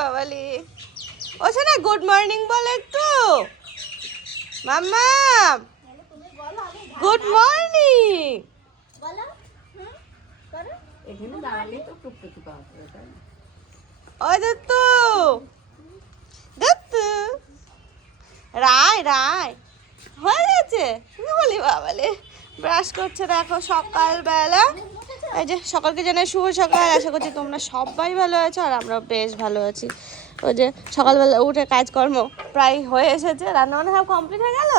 বাবালি ও শোনা good morning বল একটু মাম্মা good morning বলো করো এখানে দাঁড়ালে তো টুকটুকি পাওয়া যাবে তাই না? ওই দত্তু দত্তু রায় রায় হয়ে গেছে বলি বাবালে ব্রাশ করছে দেখো সকালবেলা। এই যে সকালকে জানাই শুভ সকাল, আশা করছি তোমরা সবাই ভালো আছো আর আমরা বেশ ভালো আছি। ওই যে সকালবেলা উঠে কাজকর্ম প্রায় হয়ে এসেছে, রান্নাবান্না সব কমপ্লিট হয়ে গেল।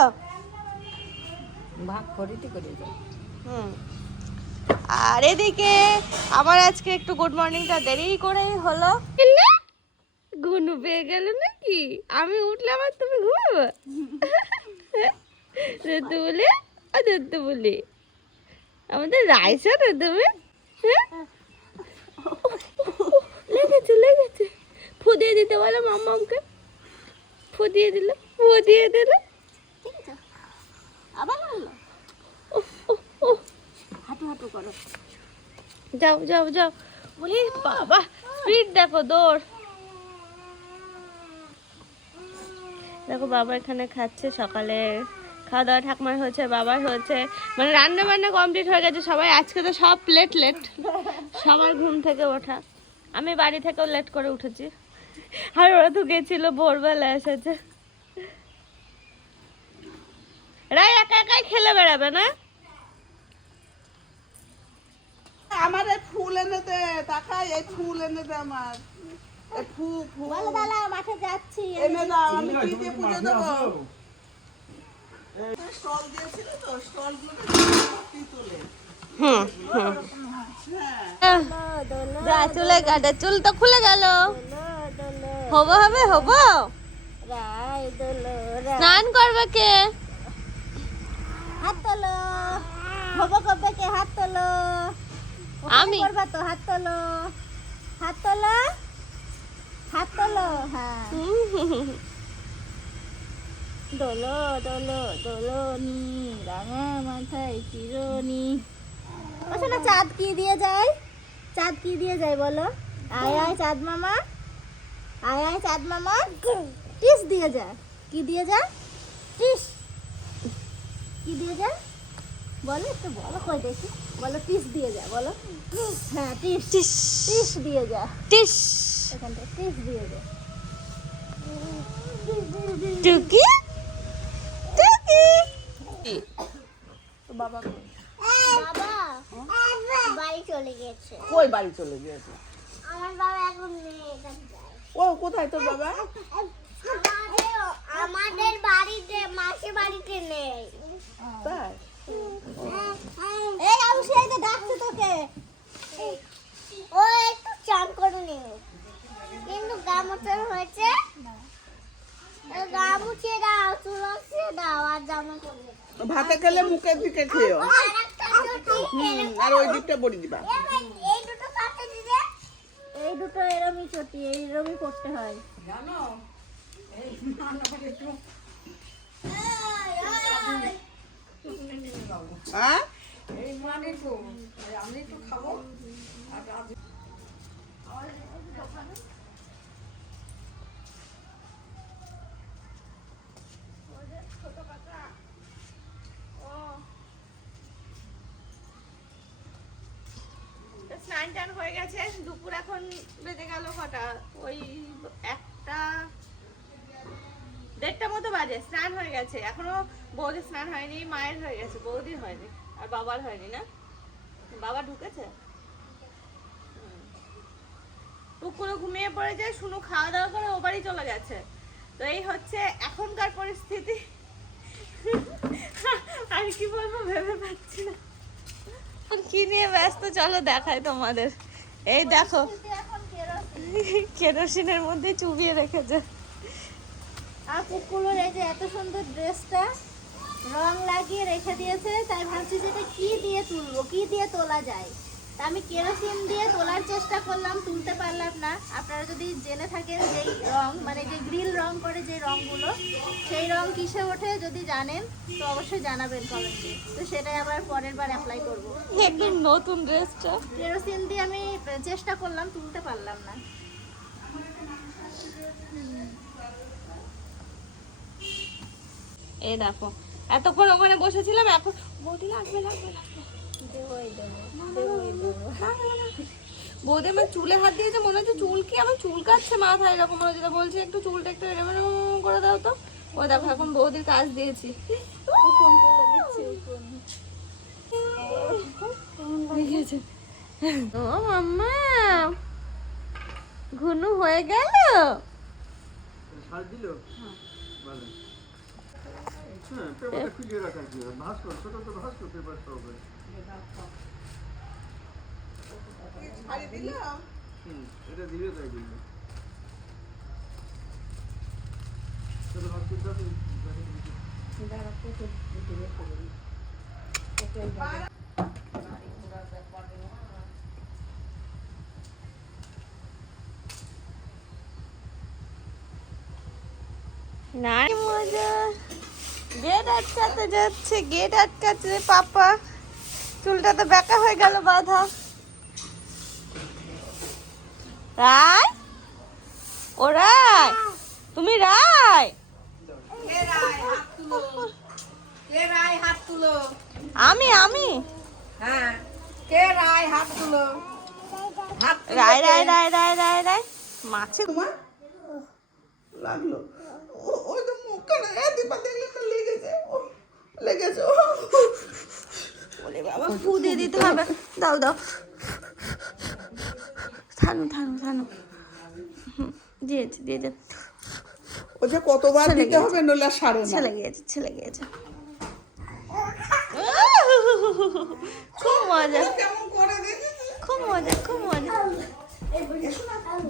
ভাগ করিতে করে যাও। আর এদিকে আমার আজকে একটু গুড মর্নিংটা দেরি করেই হলো। ঘুনু পেয়ে গেল নাকি? আমি উঠলে আবার তুমি ঘুমাবো দত্তু বলে দত্তু বলে আমাদের রাইসা না তুমি লেগেছে লেগেছে ফু দিয়ে দিতে বলো মাম্মাকে। ফু দিয়ে দিল আবার হলো হাঁটু হাঁটু করো। যাও যাও যাও বলি বাবা স্পিড দেখো দৌড়। দেখো বাবা এখানে খাচ্ছে, সকালে খাওয়া দাওয়া ঠাকুমার হচ্ছে, বাবার হচ্ছে, মানে রান্না বান্না কমপ্লিট হয়ে গেছে সবাই। আজকে তো সব লেট সবার ঘুম থেকে ওঠা, আমি বাড়ি থেকেও লেট করে উঠেছি আর ওরা তো গেছিল ভোরবেলা এসেছে। রাই একা একাই খেলে বেড়াবে না? আমার এই ফুল এনে দে, তাকাই এই ফুল এনে দে আমার। এই ফুল বলো দাদা মাঠে যাচ্ছি। এনে দাও, আমি কি দিয়ে পুজো দেবো? স্টল দিয়েছিল তো, স্টল গুলো কি তোলে? যা চুলে কাটে, চুল তো খুলে গেল। হবে রাই দোলো স্নান করবে কে? হাত তোলো। হবো কবে কে? হাত তোলো। আমি করবা তো? হাত তোলো হাত তোলো হাত তোলো। হ্যাঁ দোলো দোলো দোলো নি রাঙা মাথায় চিরনি। না চাঁদ কি দিয়ে যায়? চাঁদ কি দিয়ে যায় বলো? আয় আয় চাঁদ মামা, আয় আয় চাঁদ মামা। টিস দিয়ে যায়। কি দিয়ে যায়? টিস কি দিয়ে যায় বলো? একটু বলো কই দেখি, বলো টিস দিয়ে যায় বলো। হ্যাঁ টিস টিস টিস দিয়ে যায়। টিস এখান থেকে টিস দিয়ে যায়। টুকি বাবা বাবা বাড়ি চলে গেছে। কই বাড়ি চলে গিয়েছে? আমার বাবা এখন নেই এখানে যায়। ও কোথায় তোর বাবা? আমাদের বাড়িতে মাসির বাড়িতে নেই। তাই এই আবু সেই তো ডাকছে তোকে। ও একটু চান করে নিও, কিন্তু গা মোচন হয়েছে। গা মুছিয়ে দাও, চুল মুছিয়ে দাও আর জামা পরে ভাতে খেলে মুখের দিকে খেয়েও, আরেকটা চটি আর ওই দিকটা বড়ি দিবা। এই দুটো পাতে দিলে, এই দুটো এরমই চটি, এইরমই করতে হয় জানো এই একটু হ্যাঁ এই মানে তো আমি তো খাবো আর আজ স্নান টান হয়ে গেছে, দুপুর এখন বেজে গেল কটা, ওই 1:30 মতো বাজে। স্নান হয়ে গেছে, এখনো বৌদির স্নান হয়নি, মায়ের হয়ে গেছে, বৌদির হয়নি আর বাবার হয়নি। না বাবা ঢুকেছে, টুকুরো ঘুমিয়ে পড়েছে, শুনু খাওয়া দাওয়া করে ও বাড়ি চলে গেছে। তো এই হচ্ছে এখনকার পরিস্থিতি। আর কি বলবো ভেবে পাচ্ছি না কি নিয়ে ব্যস্ত, চলো দেখাই তোমাদের। এই দেখো কেরোসিনের মধ্যে চুবিয়ে রেখেছে। আর পুকুরের এই যে এত সুন্দর ড্রেসটা রং লাগিয়ে রেখে দিয়েছে, তাই ভাবছি যে এটা কি দিয়ে তুলবো, কি দিয়ে তোলা যায়। তা আমি কেরোসিন দিয়ে তোলার চেষ্টা করলাম, তুলতে পারলাম না। আপনারা যদি জেনে থাকেন যেই রং, মানে যে গ্রিল রং করে যে রংগুলো, সেই রং কিসে ওঠে যদি জানেন তো অবশ্যই জানাবেন কমেন্টে। তো সেটাই আবার পরের বার অ্যাপ্লাই করবো। একদম নতুন ড্রেসটা কেরোসিন দিয়ে আমি চেষ্টা করলাম, তুলতে পারলাম না। এই দেখো এতক্ষণ ওখানে বসেছিলাম, এখন বৌদি লাগবে লাগবে লাগবে। দেবই দেবো, দেবই দেবো। বৌদি আমার চুলে হাত দিয়েছে, মনে হচ্ছে চুল কি আমার চুল কাটছে মাথায়, এরকম মনে হচ্ছে। বলছি একটু চুলটা একটু এরম এরম করে দাও তো। ও দেখো এখন বৌদির কাজ দিয়েছি। উকুন তুলে দিচ্ছি, উকুন। দেখেছে ও মাম্মা, ঘুনু হয়ে গেল। ছাড় দিল ভালো। হ্যাঁ, পেপারটা খুলে রাখার কি হবে? ভাঁজ কর, ছোট ছোট ভাঁজ কর পেপারটা হবে। ছাড়ি দিলাম। এটা ধীরে তাই দিল। ছোট ভাঁজ করতে হবে। না মজা, গেট আটকাতে যাচ্ছে, গেট আটকাচ্ছে রে পাপা। চুলটা তো বেঁকা হয়ে গেল বাঁধা। রায়, ও রায়, তুমি রায়? কে রায় হাত তুলো, কে রায় হাত তুলো, আমি আমি হ্যাঁ কে রায় হাত তুলো, হাত তুলো রায় কে? রায় রায় রায় রায় রায় মাছে তোমার লাগলো। ওই তো মুখখানে দীপা দেখলে তো লেগেছে। লেগেছে। বলে বাবা ফু দিয়ে দিতে হবে। দাও দাও, থানু থানু থানু। দিয়েছে দিয়েছে, ও যে কতবার ছেলে দিতে গেছে। হবে নইলে সারে না। ছেলে গিয়েছে ছেলে গিয়েছে। খুব মজা, কেমন করে দেখেছিস? খুব মজা, খুব মজা।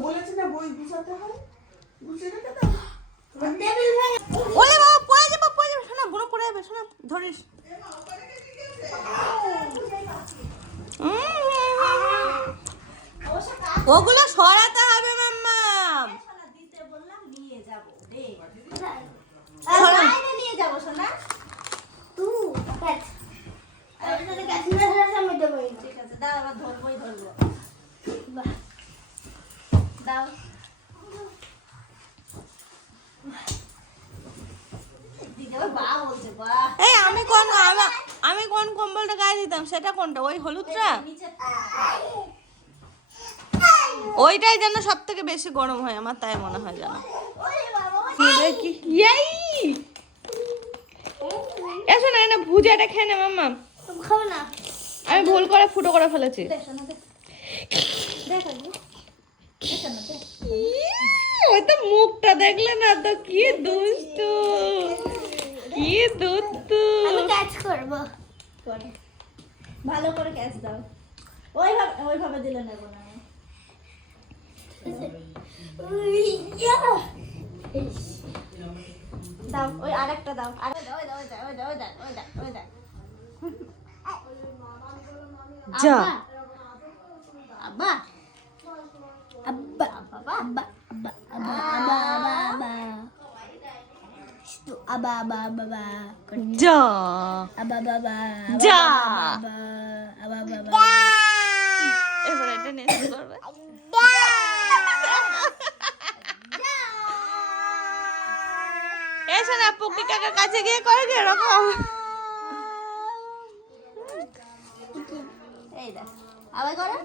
বলেছি না বই গুছাতে হয়, গুছিয়ে রেখে দাও। ওলে বাবা পড়ে যাবে পড়ে যাবে, শোনা বুনো পড়ে যাবে, শোনা ধরিস। ওগুলো সরাতে হবে মাম্মা। দিতে বললাম নিয়ে যাবো রে। সরা। বাইরে নিয়ে যাবো সোনা। ঠিক আছে, দাও এবার ধরবোই ধরবো। বাহ। দাও। দিদি আবার বাহ বলছে, বাহ। এই আমি কোন কম্বলটা গায়ে দিতাম, সেটা কোনটা? ওই হলুদটা? নিচে ওইটাই যেন সব থেকে বেশি গরম হয় আমার, তাই মনে হয় যেন। এসো না, না ভুজিয়াটা খেয়ে নে মাম্মা। খাবো না। আমি ভুল করে ফুটো করে ফেলেছি। দেখ সোনা, দেখ। দেখ আগে। দেখ সোনা, দেখ। ওই তো মুখটা দেখলে না তো, কি দুষ্টু, কি দুষ্টু। আমি ক্যাচ করবো পরে। ভালো করে ক্যাচ দাও। ওইভাবে দিলে নেব না আমি। দাও, ওই আরেকটা দাও। আরে দাও, ওই দাও, ওই দাও, ওই দাও, ওই দাও, ওই দাও, ওই দাও। যা। আব্বা, আব্বা, আব্বা, আব্বা, আব্বা, আব্বা, আব্বা, আব্বা, আব্বা, আব্বা, আব্বা, যা আব্বা, বাবা, যা। আব্বা, বাবা। এবার এটা নেক্সট করবে। এসো না, পুকি কাকার কাছে গিয়ে করে কি এরকম? এই দেখ, আবার করো।